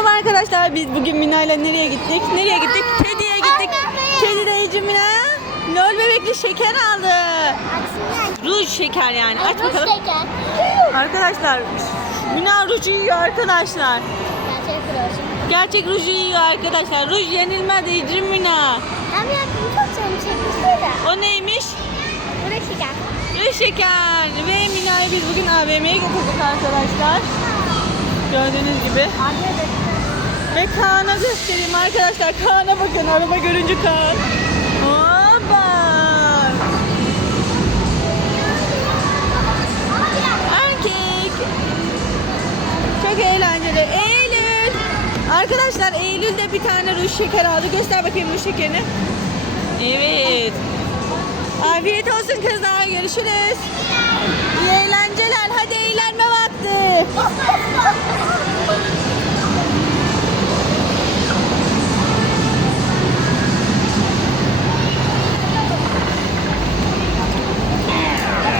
Merhaba arkadaşlar. Biz bugün Mina ile nereye gittik? Nereye gittik? Teddy'ye gittik. Teddy de Ece Mina'ya lol bebekli şeker aldı. Ruj şeker yani. Aç bakalım. Arkadaşlar Mina ruju yiyor arkadaşlar. Gerçek ruju yiyor arkadaşlar. Ruj yenilmez Ece Mina. O neymiş? Ruj şeker. Ve Mina'yı biz bugün AVM'ye getirdik arkadaşlar. Gördüğünüz gibi. Ve Kaan'a göstereyim arkadaşlar. Kaan'a bakın. Araba görünce Kaan. Hoppa. Erkek. Çok eğlenceli. Eylül. Arkadaşlar Eylül de bir tane ruj şeker aldı. Göster bakayım ruj şekerini. Evet. Afiyet olsun kızlar. Görüşürüz. İyi eğlenceler. Hadi